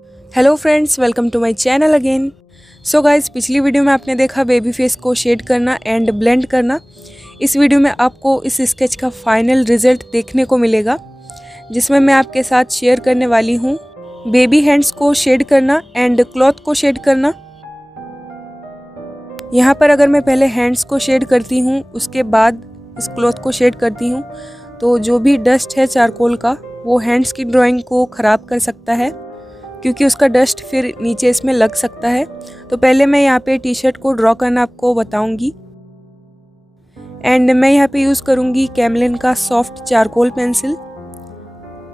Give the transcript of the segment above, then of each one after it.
Hello friends, welcome to my channel again. So guys, पिछली video में आपने देखा बेबी फेस को शेड करना एंड ब्लेंड करना। इस वीडियो में आपको इस स्केच का फाइनल रिजल्ट देखने को मिलेगा, जिसमें मैं आपके साथ शेयर करने वाली हूँ बेबी हैंड्स को शेड करना एंड क्लॉथ को शेड करना। यहाँ पर अगर मैं पहले हैंड्स को शेड करती हूँ, उसके बाद इस क्लॉथ को शेड करती हूँ, तो जो भी डस्ट है चारकोल का वो हैंड्स की ड्राइंग को ख़राब कर सकता है, क्योंकि उसका डस्ट फिर नीचे इसमें लग सकता है। तो पहले मैं यहाँ पे टी शर्ट को ड्रॉ करना आपको बताऊंगी एंड मैं यहाँ पे यूज़ करूँगी कैमलिन का सॉफ्ट चारकोल पेंसिल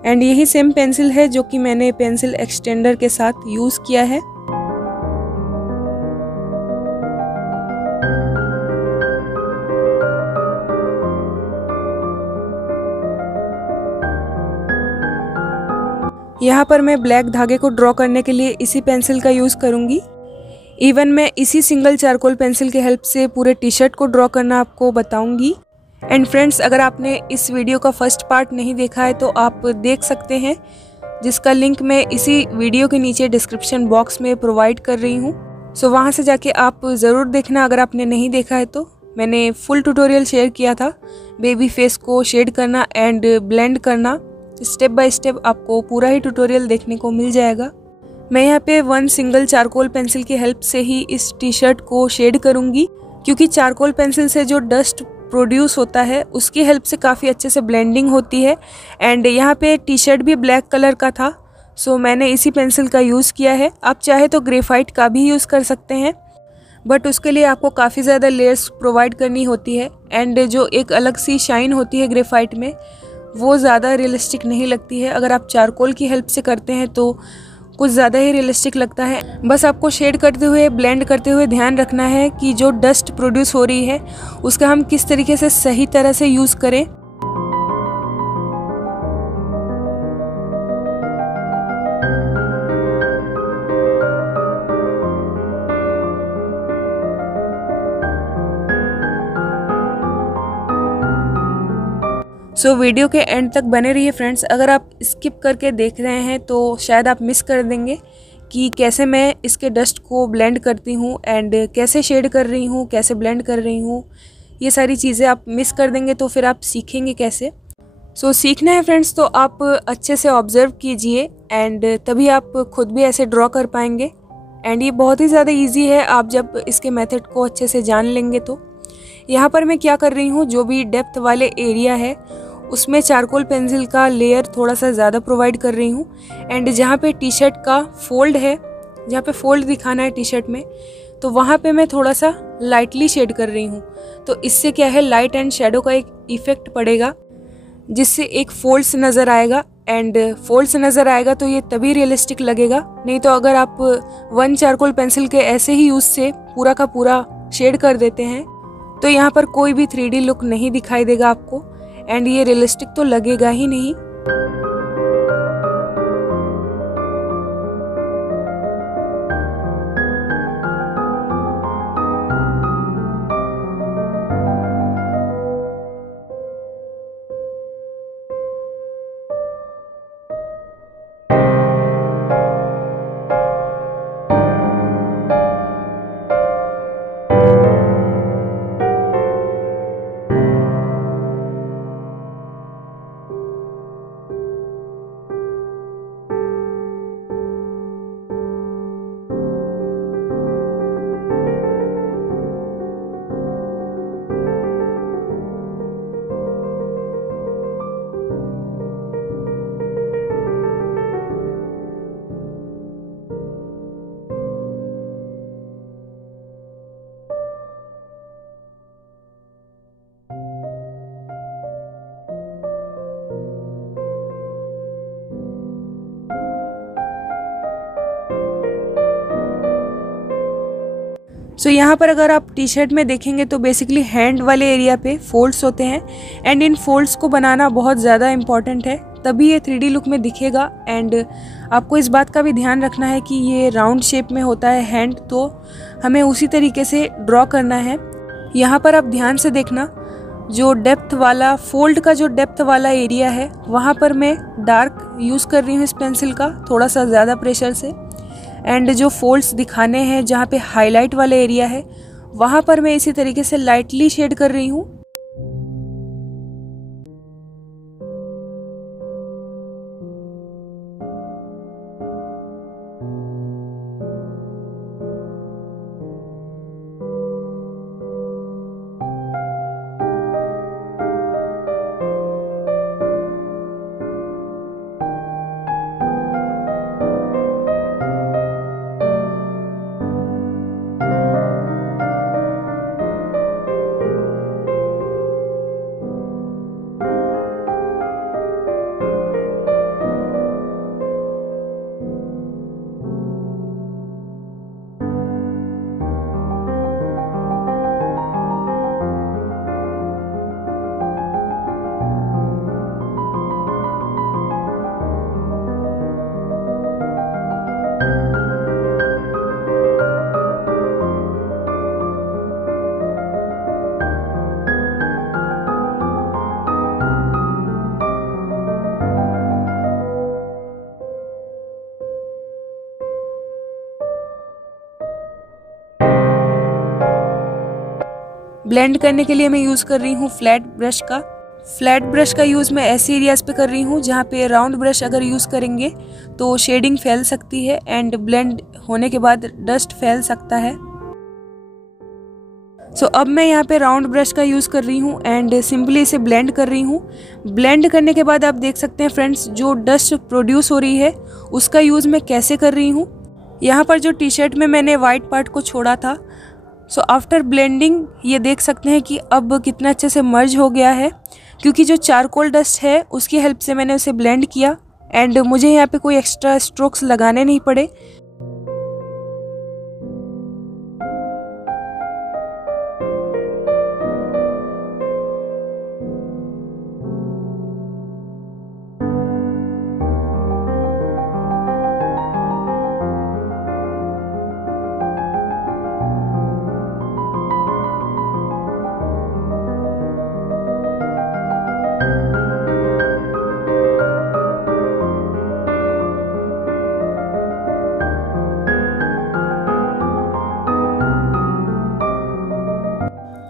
एंड यही सेम पेंसिल है जो कि मैंने पेंसिल एक्सटेंडर के साथ यूज़ किया है। यहाँ पर मैं ब्लैक धागे को ड्रॉ करने के लिए इसी पेंसिल का यूज़ करूँगी। इवन मैं इसी सिंगल चारकोल पेंसिल के हेल्प से पूरे टी शर्ट को ड्रॉ करना आपको बताऊँगी। एंड फ्रेंड्स, अगर आपने इस वीडियो का फर्स्ट पार्ट नहीं देखा है तो आप देख सकते हैं, जिसका लिंक मैं इसी वीडियो के नीचे डिस्क्रिप्शन बॉक्स में प्रोवाइड कर रही हूँ। सो वहाँ से जाके आप ज़रूर देखना अगर आपने नहीं देखा है तो। मैंने फुल ट्यूटोरियल शेयर किया था बेबी फेस को शेड करना एंड ब्लेंड करना। स्टेप बाय स्टेप आपको पूरा ही ट्यूटोरियल देखने को मिल जाएगा। मैं यहाँ पे वन सिंगल चारकोल पेंसिल की हेल्प से ही इस टी शर्ट को शेड करूँगी, क्योंकि चारकोल पेंसिल से जो डस्ट प्रोड्यूस होता है उसकी हेल्प से काफ़ी अच्छे से ब्लेंडिंग होती है। एंड यहाँ पे टी शर्ट भी ब्लैक कलर का था, सो मैंने इसी पेंसिल का यूज़ किया है। आप चाहे तो ग्रेफाइट का भी यूज़ कर सकते हैं, बट उसके लिए आपको काफ़ी ज़्यादा लेयर्स प्रोवाइड करनी होती है एंड जो एक अलग सी शाइन होती है ग्रेफाइट में, वो ज़्यादा रियलिस्टिक नहीं लगती है। अगर आप चारकोल की हेल्प से करते हैं तो कुछ ज़्यादा ही रियलिस्टिक लगता है। बस आपको शेड करते हुए, ब्लेंड करते हुए ध्यान रखना है कि जो डस्ट प्रोड्यूस हो रही है उसका हम किस तरीके से सही तरह से यूज़ करें। सो वीडियो के एंड तक बने रहिए फ्रेंड्स। अगर आप स्किप करके देख रहे हैं तो शायद आप मिस कर देंगे कि कैसे मैं इसके डस्ट को ब्लेंड करती हूँ एंड कैसे शेड कर रही हूँ, कैसे ब्लेंड कर रही हूँ। ये सारी चीज़ें आप मिस कर देंगे तो फिर आप सीखेंगे कैसे। सो सीखना है फ्रेंड्स तो आप अच्छे से ऑब्जर्व कीजिए एंड तभी आप खुद भी ऐसे ड्रॉ कर पाएंगे। एंड ये बहुत ही ज़्यादा ईजी है, आप जब इसके मेथड को अच्छे से जान लेंगे तो। यहाँ पर मैं क्या कर रही हूँ, जो भी डेप्थ वाले एरिया है उसमें चारकोल पेंसिल का लेयर थोड़ा सा ज़्यादा प्रोवाइड कर रही हूँ एंड जहाँ पे टी शर्ट का फोल्ड है, जहाँ पे फोल्ड दिखाना है टी शर्ट में, तो वहाँ पे मैं थोड़ा सा लाइटली शेड कर रही हूँ। तो इससे क्या है, लाइट एंड शेडो का एक इफेक्ट पड़ेगा, जिससे एक फोल्ड्स नज़र आएगा एंड फोल्ड्स नज़र आएगा तो ये तभी रियलिस्टिक लगेगा। नहीं तो अगर आप वन चारकोल पेंसिल के ऐसे ही यूज़ से पूरा का पूरा शेड कर देते हैं तो यहाँ पर कोई भी 3D लुक नहीं दिखाई देगा आपको एंड ये रियलिस्टिक तो लगेगा ही नहीं। सो यहाँ पर अगर आप टी शर्ट में देखेंगे तो बेसिकली हैंड वाले एरिया पे फोल्ड्स होते हैं एंड इन फोल्ड्स को बनाना बहुत ज़्यादा इम्पॉर्टेंट है, तभी ये 3D लुक में दिखेगा। एंड आपको इस बात का भी ध्यान रखना है कि ये राउंड शेप में होता है हैंड, तो हमें उसी तरीके से ड्रॉ करना है। यहाँ पर आप ध्यान से देखना, जो डेप्थ वाला फोल्ड का जो डेप्थ वाला एरिया है वहाँ पर मैं डार्क यूज़ कर रही हूँ इस पेंसिल का, थोड़ा सा ज़्यादा प्रेशर से। एंड जो फोल्ड्स दिखाने हैं जहाँ पे हाईलाइट वाला एरिया है वहाँ पर मैं इसी तरीके से लाइटली शेड कर रही हूँ। ब्लेंड करने के लिए मैं यूज़ कर रही हूँ फ्लैट ब्रश का। फ्लैट ब्रश का यूज़ मैं ऐसे एरियाज पे कर रही हूँ जहाँ पे राउंड ब्रश अगर यूज़ करेंगे तो शेडिंग फैल सकती है एंड ब्लेंड होने के बाद डस्ट फैल सकता है। सो अब मैं यहाँ पे राउंड ब्रश का यूज़ कर रही हूँ एंड सिंपली इसे ब्लेंड कर रही हूँ। ब्लेंड करने के बाद आप देख सकते हैं फ्रेंड्स जो डस्ट प्रोड्यूस हो रही है उसका यूज़ मैं कैसे कर रही हूँ। यहाँ पर जो टी शर्ट में मैंने वाइट पार्ट को छोड़ा था, सो आफ्टर ब्लेंडिंग ये देख सकते हैं कि अब कितना अच्छे से मर्ज हो गया है, क्योंकि जो चारकोल डस्ट है उसकी हेल्प से मैंने उसे ब्लेंड किया एंड मुझे यहाँ पे कोई एक्स्ट्रा स्ट्रोक्स लगाने नहीं पड़े।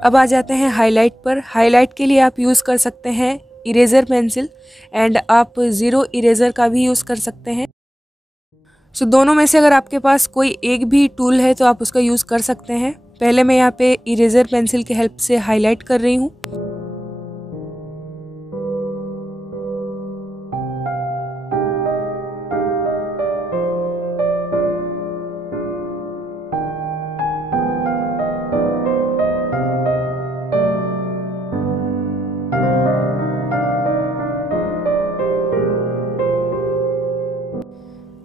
अब आ जाते हैं हाईलाइट पर। हाईलाइट के लिए आप यूज़ कर सकते हैं इरेज़र पेंसिल एंड आप ज़ीरो इरेज़र का भी यूज़ कर सकते हैं। सो दोनों में से अगर आपके पास कोई एक भी टूल है तो आप उसका यूज़ कर सकते हैं। पहले मैं यहाँ पे इरेज़र पेंसिल की हेल्प से हाईलाइट कर रही हूँ।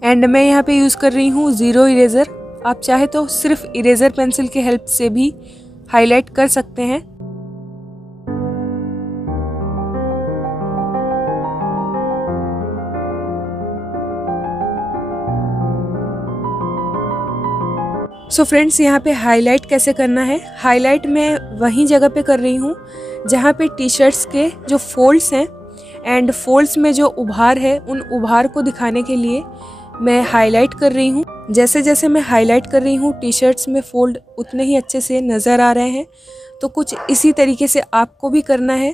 एंड मैं यहाँ पे यूज़ कर रही हूँ ज़ीरो इरेज़र। आप चाहे तो सिर्फ इरेज़र पेंसिल की हेल्प से भी हाईलाइट कर सकते हैं। सो फ्रेंड्स यहाँ पे हाईलाइट कैसे करना है। हाईलाइट मैं वहीं जगह पे कर रही हूँ जहाँ पे टी शर्ट्स के जो फोल्ड्स हैं एंड फोल्ड्स में जो उभार है उन उभार को दिखाने के लिए मैं हाईलाइट कर रही हूँ। जैसे जैसे मैं हाईलाइट कर रही हूँ टी शर्ट्स में फोल्ड उतने ही अच्छे से नज़र आ रहे हैं। तो कुछ इसी तरीके से आपको भी करना है।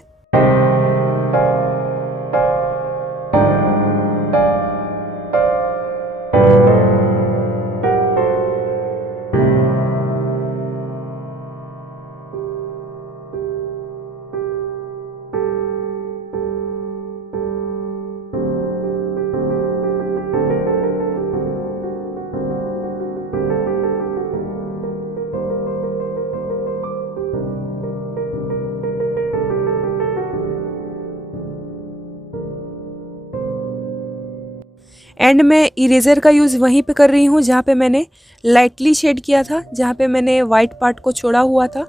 एंड मैं इरेज़र का यूज़ वहीं पे कर रही हूँ जहाँ पे मैंने लाइटली शेड किया था, जहाँ पे मैंने वाइट पार्ट को छोड़ा हुआ था।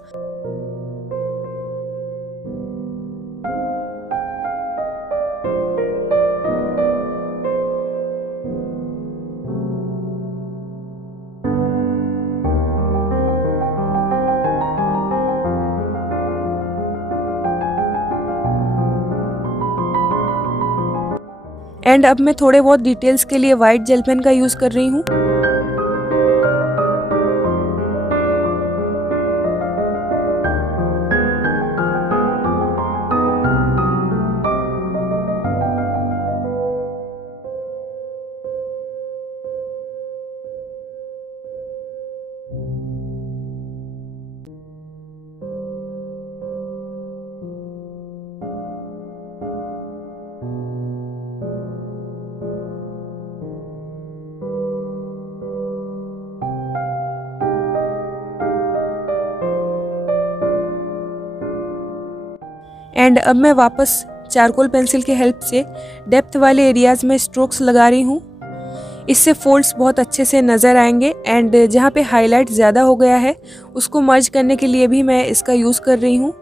एंड अब मैं थोड़े बहुत डिटेल्स के लिए वाइट जेल पेन का यूज़ कर रही हूँ। एंड अब मैं वापस चारकोल पेंसिल के हेल्प से डेप्थ वाले एरियाज में स्ट्रोक्स लगा रही हूँ। इससे फोल्ड्स बहुत अच्छे से नज़र आएंगे एंड जहाँ पे हाईलाइट ज़्यादा हो गया है उसको मर्ज करने के लिए भी मैं इसका यूज़ कर रही हूँ।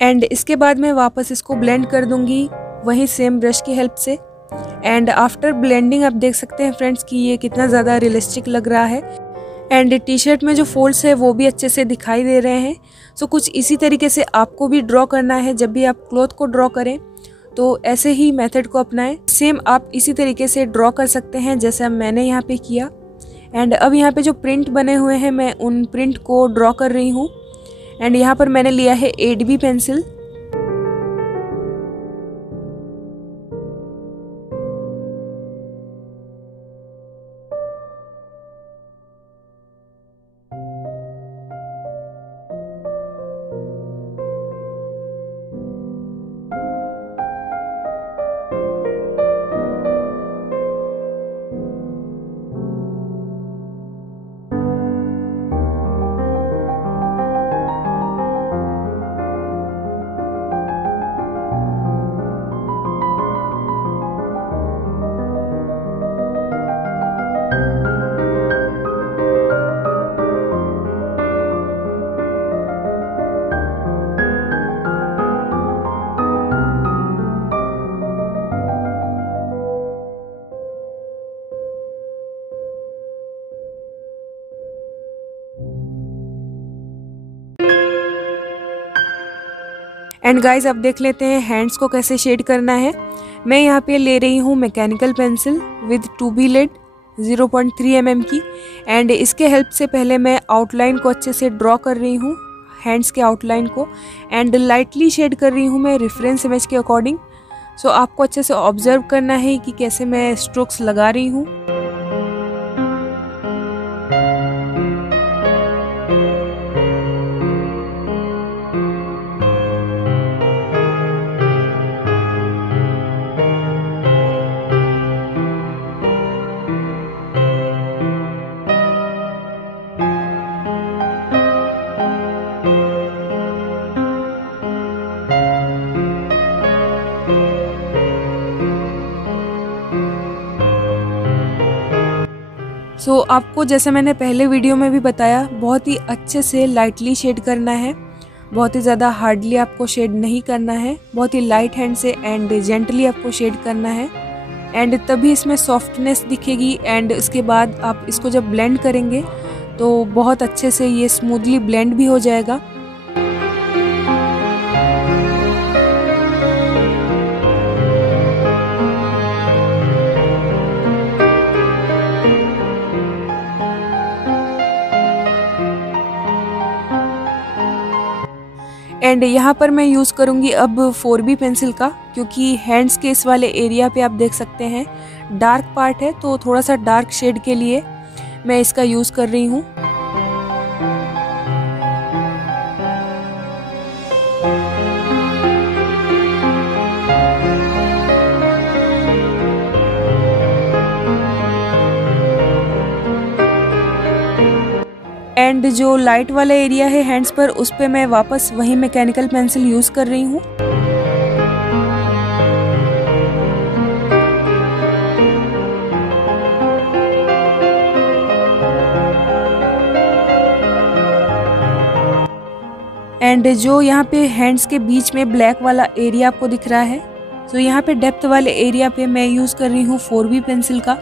एंड इसके बाद मैं वापस इसको ब्लेंड कर दूंगी वही सेम ब्रश की हेल्प से। एंड आफ्टर ब्लेंडिंग आप देख सकते हैं फ्रेंड्स कि ये कितना ज़्यादा रियलिस्टिक लग रहा है एंड टी शर्ट में जो फोल्ड्स है वो भी अच्छे से दिखाई दे रहे हैं। सो कुछ इसी तरीके से आपको भी ड्रॉ करना है। जब भी आप क्लॉथ को ड्रॉ करें तो ऐसे ही मेथड को अपनाएं। सेम आप इसी तरीके से ड्रॉ कर सकते हैं जैसा मैंने यहाँ पे किया। एंड अब यहाँ पे जो प्रिंट बने हुए हैं मैं उन प्रिंट को ड्रॉ कर रही हूँ। एंड यहाँ पर मैंने लिया है 8B पेंसिल। एंड गाइज अब देख लेते हैं हैंड्स को कैसे शेड करना है। मैं यहाँ पे ले रही हूँ mechanical pencil with 2B lead 0.3 mm की। एंड इसके हेल्प से पहले मैं आउटलाइन को अच्छे से ड्रॉ कर रही हूँ, हैंड्स के आउटलाइन को। एंड लाइटली शेड कर रही हूँ मैं रेफरेंस इमेज के अकॉर्डिंग। सो आपको अच्छे से ऑब्जर्व करना है कि कैसे मैं स्ट्रोक्स लगा रही हूँ। सो आपको जैसे मैंने पहले वीडियो में भी बताया बहुत ही अच्छे से लाइटली शेड करना है, बहुत ही ज़्यादा हार्डली आपको शेड नहीं करना है, बहुत ही लाइट हैंड से एंड जेंटली आपको शेड करना है। एंड तभी इसमें सॉफ्टनेस दिखेगी। एंड इसके बाद आप इसको जब ब्लेंड करेंगे तो बहुत अच्छे से ये स्मूथली ब्लेंड भी हो जाएगा। एंड यहाँ पर मैं यूज़ करूँगी अब 4B पेंसिल का, क्योंकि हैंड्स के इस वाले एरिया पे आप देख सकते हैं डार्क पार्ट है, तो थोड़ा सा डार्क शेड के लिए मैं इसका यूज़ कर रही हूँ। एंड एंड जो लाइट वाला एरिया है हैंड्स पर, उस पे मैं वापस वही मैकेनिकल पेंसिल यूज़ कर रही हूँ। एंड जो यहाँ पे हैंड्स के बीच में ब्लैक वाला एरिया आपको दिख रहा है, तो यहाँ पे डेप्थ वाले एरिया पे मैं यूज़ कर रही हूँ 4B पेंसिल का।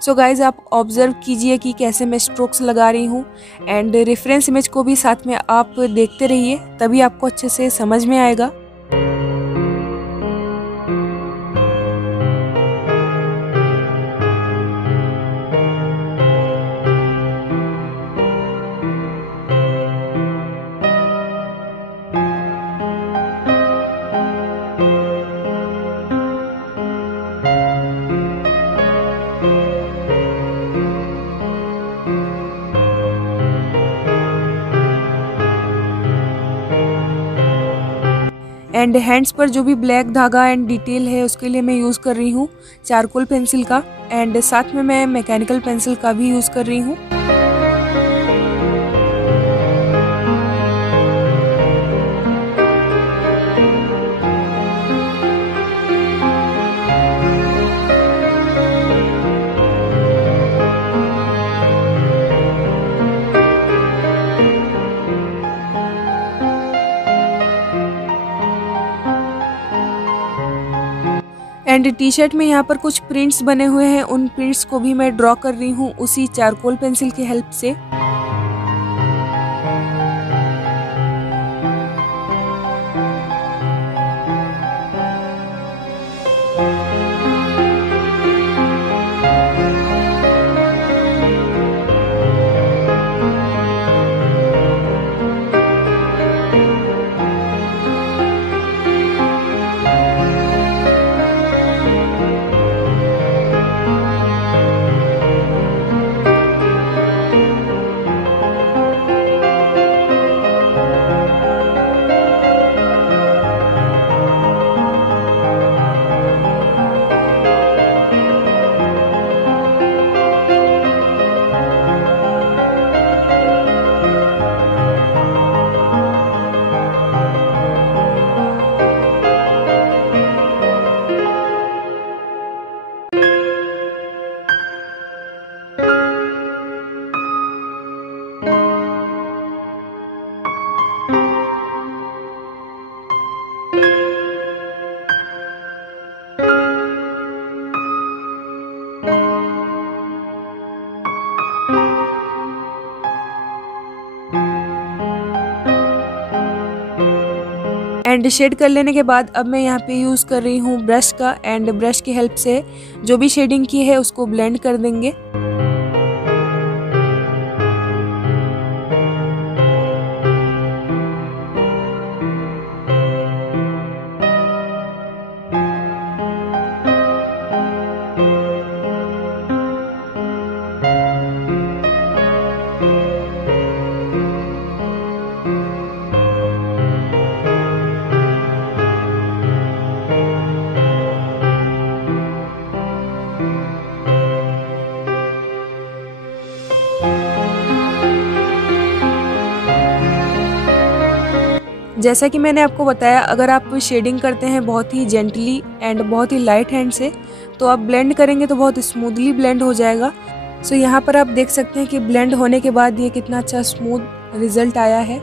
सो गाइज आप ऑब्जर्व कीजिए कि कैसे मैं स्ट्रोक्स लगा रही हूँ, एंड रेफरेंस इमेज को भी साथ में आप देखते रहिए, तभी आपको अच्छे से समझ में आएगा। एंड हैंड्स पर जो भी ब्लैक धागा एंड डिटेल है उसके लिए मैं यूज़ कर रही हूँ चारकोल पेंसिल का, एंड साथ में मैं मैकेनिकल पेंसिल का भी यूज़ कर रही हूँ। एंड टी शर्ट में यहाँ पर कुछ प्रिंट्स बने हुए हैं, उन प्रिंट्स को भी मैं ड्रॉ कर रही हूँ उसी चारकोल पेंसिल की हेल्प से। एंड शेड कर लेने के बाद अब मैं यहाँ पे यूज़ कर रही हूँ ब्रश का, एंड ब्रश की हेल्प से जो भी शेडिंग की है उसको ब्लेंड कर देंगे। जैसा कि मैंने आपको बताया, अगर आप शेडिंग करते हैं बहुत ही जेंटली एंड बहुत ही लाइट हैंड से, तो आप ब्लेंड करेंगे तो बहुत स्मूथली ब्लेंड हो जाएगा। सो यहाँ पर आप देख सकते हैं कि ब्लेंड होने के बाद ये कितना अच्छा स्मूथ रिजल्ट आया है।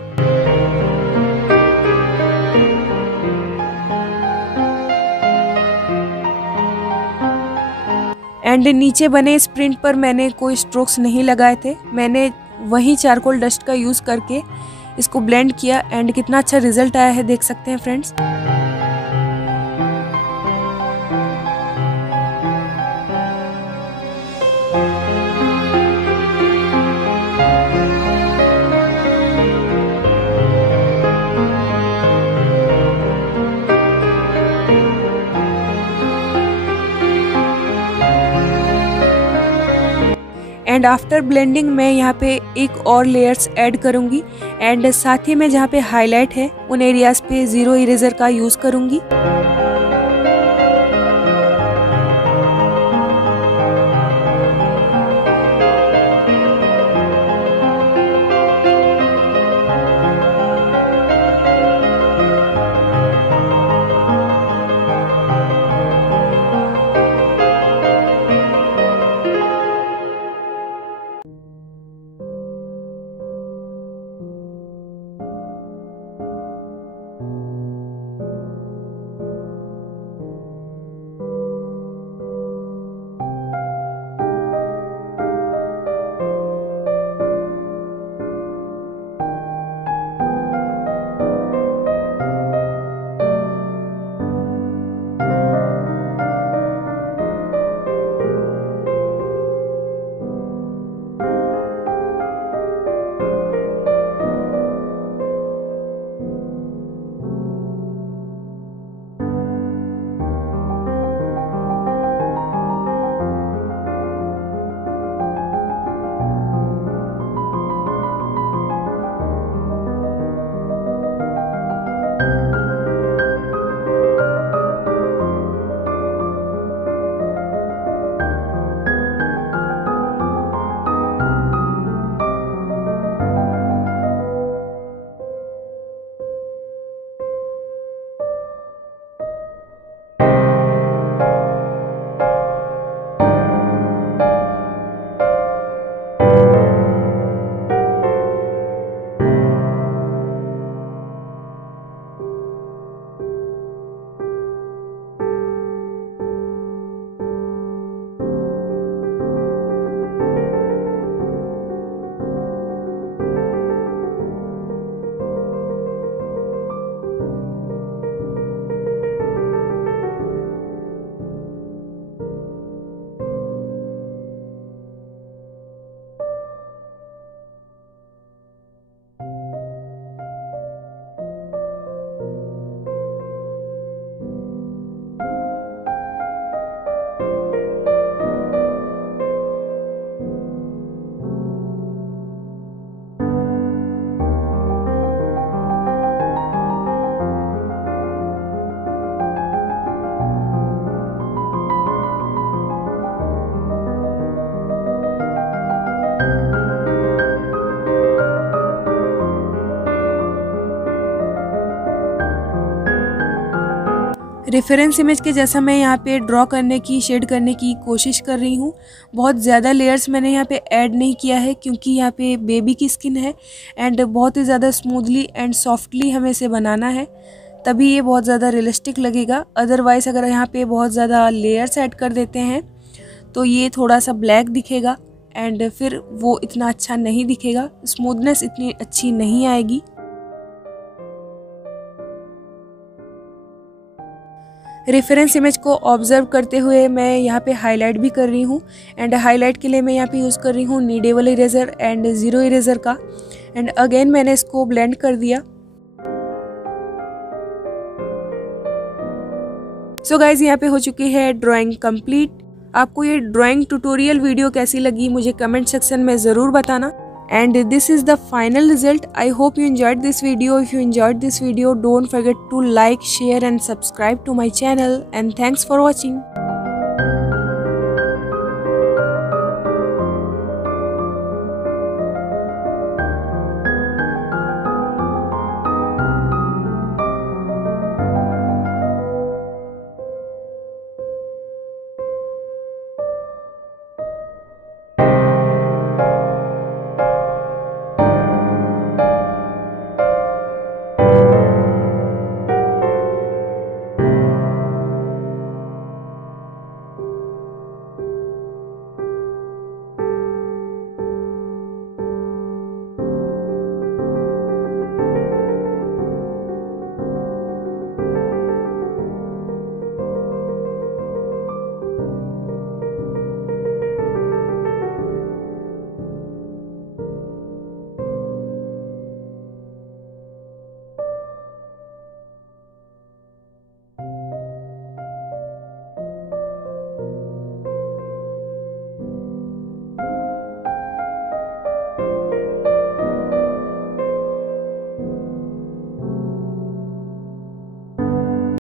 एंड नीचे बने इस प्रिंट पर मैंने कोई स्ट्रोक्स नहीं लगाए थे, मैंने वही चारकोल डस्ट का यूज़ करके इसको ब्लेंड किया, एंड कितना अच्छा रिजल्ट आया है देख सकते हैं फ्रेंड्स। एंड आफ्टर ब्लेंडिंग मैं यहाँ पे एक और लेयर्स ऐड करूँगी एंड साथ ही मैं जहाँ पे हाईलाइट है उन एरियाज़ पे ज़ीरो इरेजर का यूज़ करूँगी। रेफरेंस इमेज के जैसा मैं यहाँ पे ड्रॉ करने की शेड करने की कोशिश कर रही हूँ। बहुत ज़्यादा लेयर्स मैंने यहाँ पे ऐड नहीं किया है क्योंकि यहाँ पे बेबी की स्किन है एंड बहुत ही ज़्यादा स्मूथली एंड सॉफ्टली हमें इसे बनाना है, तभी ये बहुत ज़्यादा रियलिस्टिक लगेगा। अदरवाइज़ अगर यहाँ पे बहुत ज़्यादा लेयर्स ऐड कर देते हैं तो ये थोड़ा सा ब्लैक दिखेगा एंड फिर वो इतना अच्छा नहीं दिखेगा, स्मूथनेस इतनी अच्छी नहीं आएगी। रेफरेंस इमेज को ऑब्जर्व करते हुए मैं यहाँ पे हाईलाइट भी कर रही हूँ एंड हाईलाइट के लिए मैं यहाँ पे यूज़ कर रही हूँ needable eraser and zero eraser का एंड अगेन मैंने इसको ब्लेंड कर दिया। सो गाइज यहाँ पे हो चुकी है ड्राइंग कंप्लीट। आपको ये ड्राइंग ट्यूटोरियल वीडियो कैसी लगी मुझे कमेंट सेक्शन में ज़रूर बताना। And this is the final result. I hope you enjoyed this video. If you enjoyed this video, don't forget to like, share and subscribe to my channel, and thanks for watching.